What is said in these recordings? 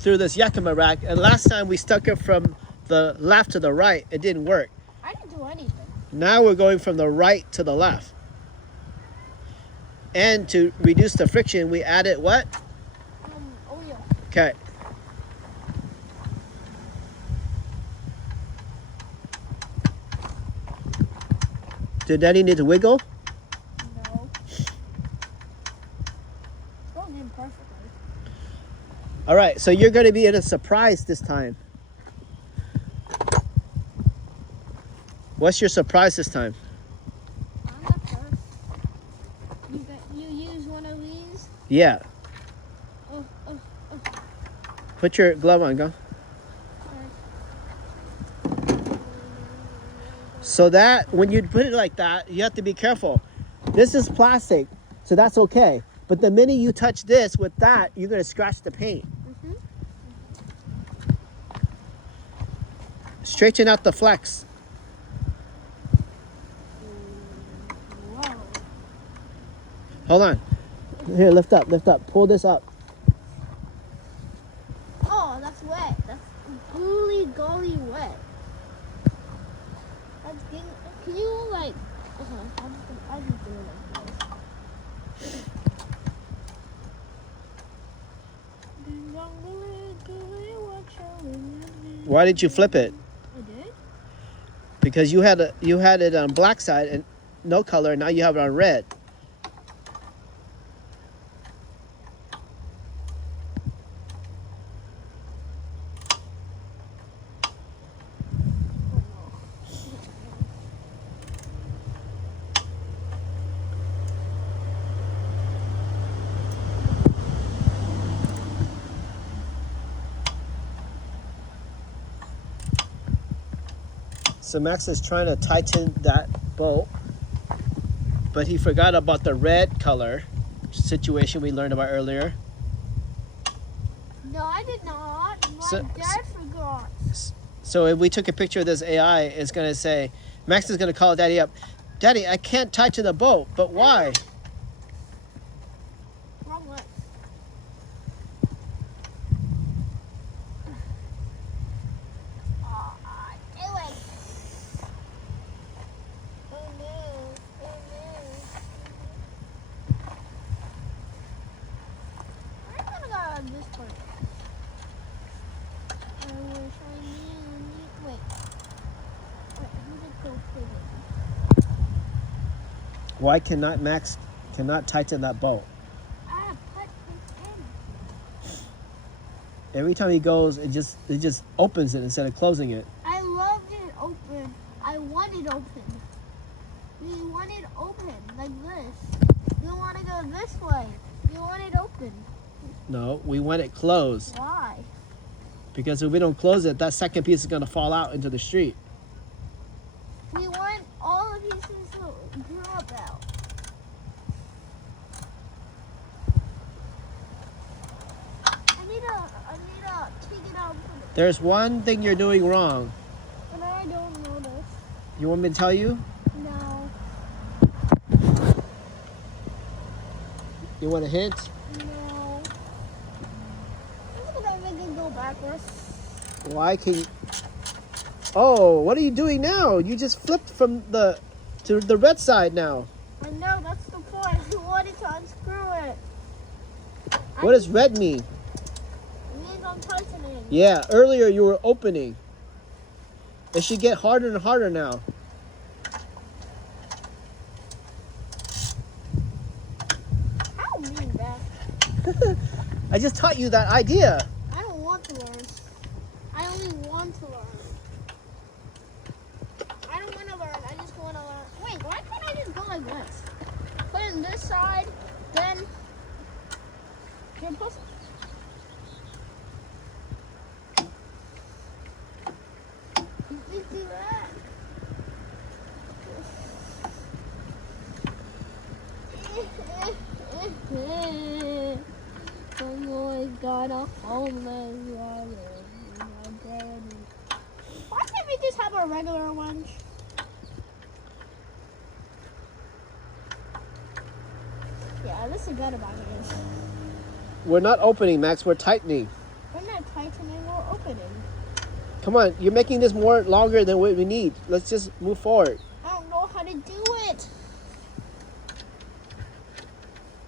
through this Yakima rack, and last time we stuck it from the left to the right. It didn't work. I didn't do anything. Now we're going from the right to the left. And to reduce the friction, we added what? Oil. Okay. Did Daddy need to wiggle? No. Going in perfectly. All right, so you're going to be in a surprise this time. What's your surprise this time? I'm not sure. You use one of these? Yeah. Oh. Put your glove on, go. So that, when you put it like that, you have to be careful. This is plastic, so that's okay. But the minute you touch this with that, you're going to scratch the paint. Mm-hmm. Straighten out the flex. Whoa. Hold on. Here, lift up. Pull this up. Oh, that's wet. That's golly wet. Can you like? Okay, I'll just do it like this. Why did you flip it? I did? Because you had it on black side and no color. Now you have it on red. So Max is trying to tighten that bolt, but he forgot about the red color situation we learned about earlier. No, I did not. My dad forgot. So if we took a picture of this AI, it's going to say, Max is going to call Daddy up. Daddy, I can't tighten the bolt, but why? Wrong way. This part. I wish I knew. Wait, who did go put it? Why cannot Max tighten that bolt? I put this in. Every time he goes, it just opens it instead of closing it. I loved it open. I want it open. We want it open like this. You want to go this way. You want it open. No, we want it closed. Why? Because if we don't close it, that second piece is going to fall out into the street. We want all the pieces to drop out. I need to take it out. There's one thing you're doing wrong. And I don't know this. You want me to tell you? No. You want a hint? No. I'm gonna make it go backwards. Why can you... Oh, what are you doing now? You just flipped from to the red side now. I know, that's the point. I wanted to unscrew it. What does red mean? It means I'm tightening. Yeah, earlier you were opening. It should get harder and harder now. How mean, Dad? I just taught you that idea. I don't want to learn. I only want to learn. I don't want to learn. I just want to learn. Wait, why can't I just go like this? Put it on this side, then you're supposed to... You do that. Oh my God, a homeless woman. Why can't we just have a regular one? Yeah, this is good about it. We're not opening, Max. We're tightening. We're not tightening or opening. Come on, you're making this more longer than what we need. Let's just move forward. I don't know how to do it.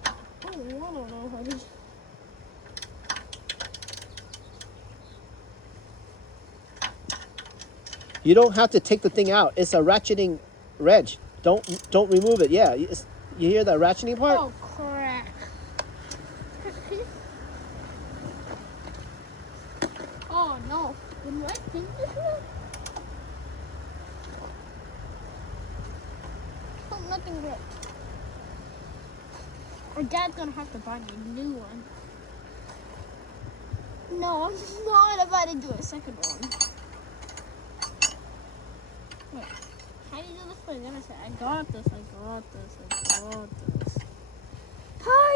I don't know how to. You don't have to take the thing out. It's a ratcheting wrench. Don't remove it. Yeah, you hear that ratcheting part? Oh crap! Oh no! Did I think this way? Oh, nothing ripped. Our dad's gonna have to buy me a new one. No, I'm not about to do a second one. Wait, how do you do this for the other side? I got this, I got this. Hi!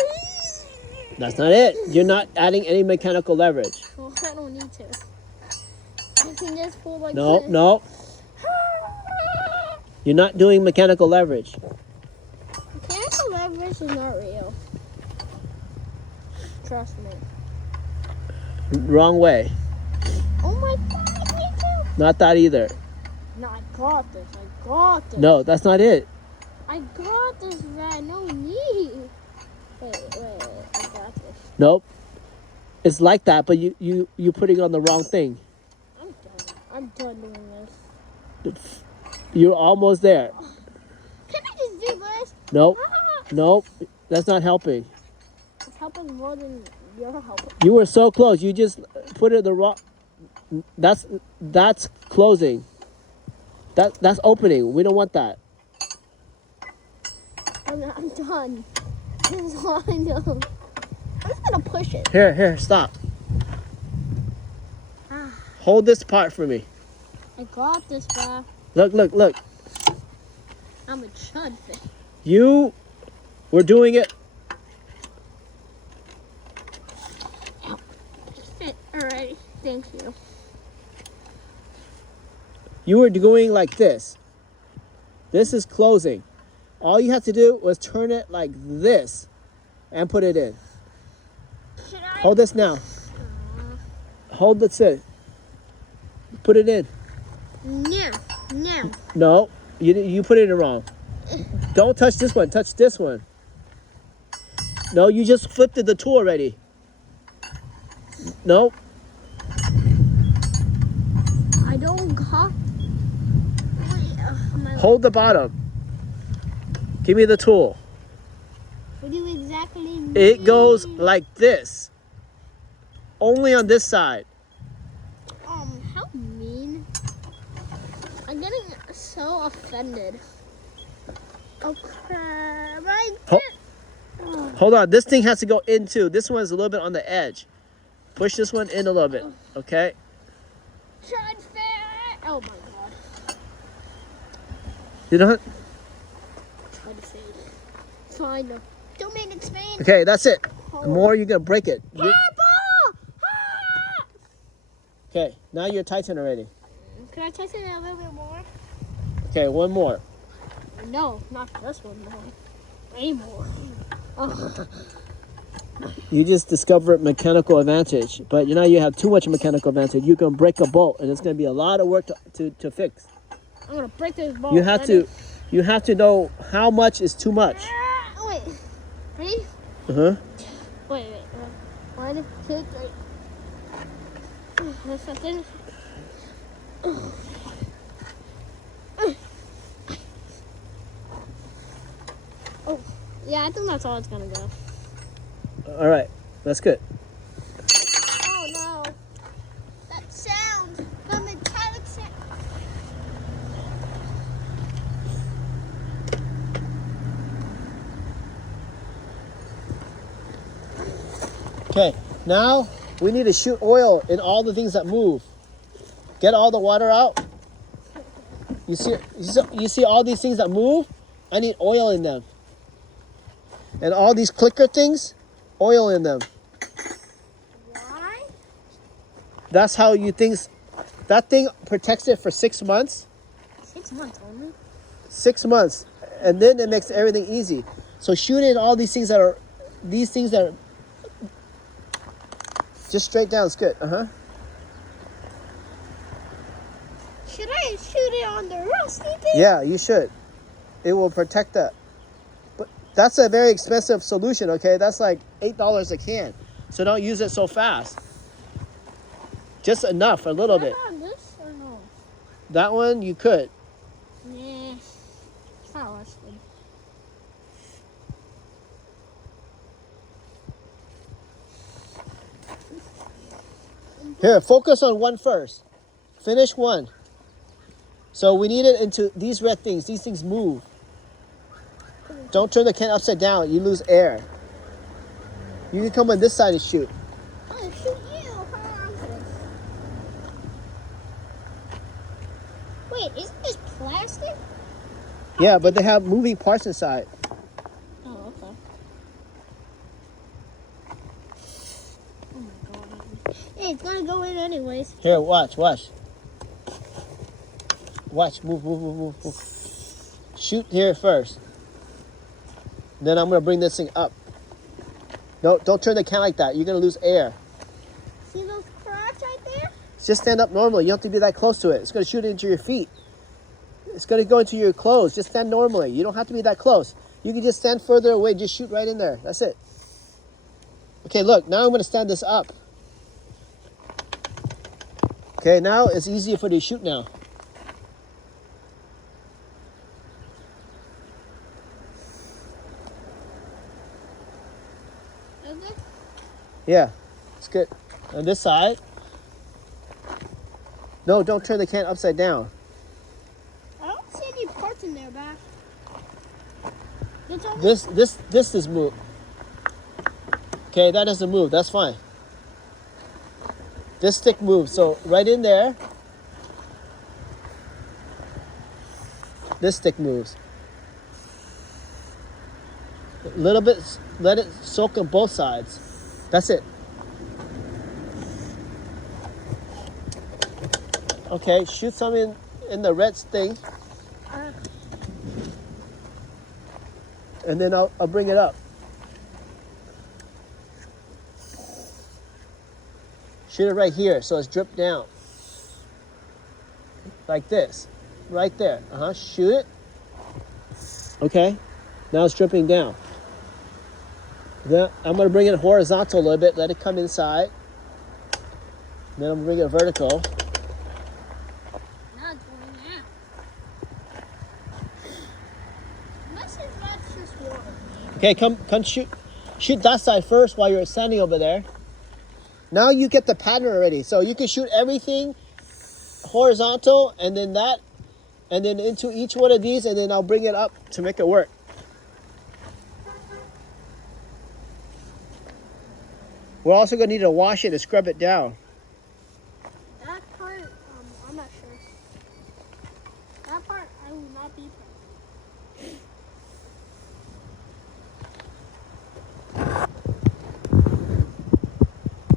That's not it. You're not adding any mechanical leverage. Well, I don't need to. You can just pull like No, this. no. You're not doing mechanical leverage. Mechanical leverage is not real. Trust me. Wrong way. Oh my god, me too! Not that either. No, I got this. I got this. No, that's not it. I got this, man. No need. Wait. I got this. Nope. It's like that, but you putting on the wrong thing. I'm done. I'm done doing this. You're almost there. Can I just do this? Nope. Nope. That's not helping. It's helping more than you're helping. You were so close. You just put it the wrong. That's closing. That's opening. We don't want that. I'm done. This is all I know. I'm just gonna push it. Here, stop. Hold this part for me. I got this, bruh. Look. I'm a chudfish. You were doing it. Alright, thank you. You were going like this. This is closing. All you have to do was turn it like this and put it in. Should I? Hold this now. Hold this in. Put it in. No. No, you put it in wrong. Don't touch this one. Touch this one. No, you just flipped the tool already. No. I don't got. Wait, Hold the bottom. Give me the tool. what do you exactly mean? It goes like this. Only on this side. How mean. I'm getting so offended. Oh crap! Hold on. This thing has to go in too. This one's a little bit on the edge. Push this one in a little bit. Okay? Oh my god. You know what? Try to say it. Fine. No. Don't make it Spain. Okay, that's it. The more you're going to break it. Papa! Okay, now you're tightened already. Can I tighten it a little bit more? Okay, one more. No, not this one more. Way more. Oh. You just discovered mechanical advantage, but now you have too much mechanical advantage. You can break a bolt, and it's going to be a lot of work to fix. I'm gonna break this ball. You have to know how much is too much. Wait. Ready? Wait. 1, 2, 3. There's something. Oh, yeah, I think that's all it's gonna go. All right, that's good. Oh no. That sound. The metallic sound. Okay, now we need to shoot oil in all the things that move. Get all the water out. You see all these things that move? I need oil in them. And all these clicker things, oil in them. Why? That's how that thing protects it for 6 months. 6 months only? 6 months. And then it makes everything easy. So shoot in all these things that are just straight down is good. Should I shoot it on the rusty thing? Yeah, you should. It will protect that. But that's a very expensive solution, okay? That's like $8 a can. So don't use it so fast. Just enough, a little bit. On this or no? That one, you could. Nah, it's not rusted. Here, focus on one first. Finish one. So we need it into these red things. These things move. Don't turn the can upside down. You lose air. You can come on this side and shoot. I'm gonna shoot you. Hold on to this. Wait, isn't this plastic? Yeah, but they have moving parts inside. Oh, okay. Oh my god. Hey, it's gonna go in anyways. Here, watch. Watch, move. Shoot here first. Then I'm gonna bring this thing up. No, don't turn the can like that. You're gonna lose air. See those cracks right there? Just stand up normally. You don't have to be that close to it. It's gonna shoot into your feet. It's gonna go into your clothes. Just stand normally. You don't have to be that close. You can just stand further away. Just shoot right in there. That's it. Okay, look. Now I'm gonna stand this up. Okay, now it's easier for you to shoot now. Is it? Yeah, it's good. On this side. No, don't turn the can upside down. I don't see any parts in there, Bash. This is move. Okay, that doesn't move. That's fine. This stick moves. So right in there. This stick moves. A little bit. Let it soak on both sides. That's it. Okay, shoot some in the red thing. And then I'll bring it up. Shoot it right here so it's dripped down. Like this. Right there. Shoot it. Okay. Now it's dripping down. Then I'm going to bring it horizontal a little bit. Let it come inside. Then I'm going to bring it vertical. Not going out. Unless it's not just water. Okay, come shoot that side first while you're standing over there. Now you get the pattern already. So you can shoot everything horizontal and then that and then into each one of these and then I'll bring it up to make it work. We're also going to need to wash it and scrub it down.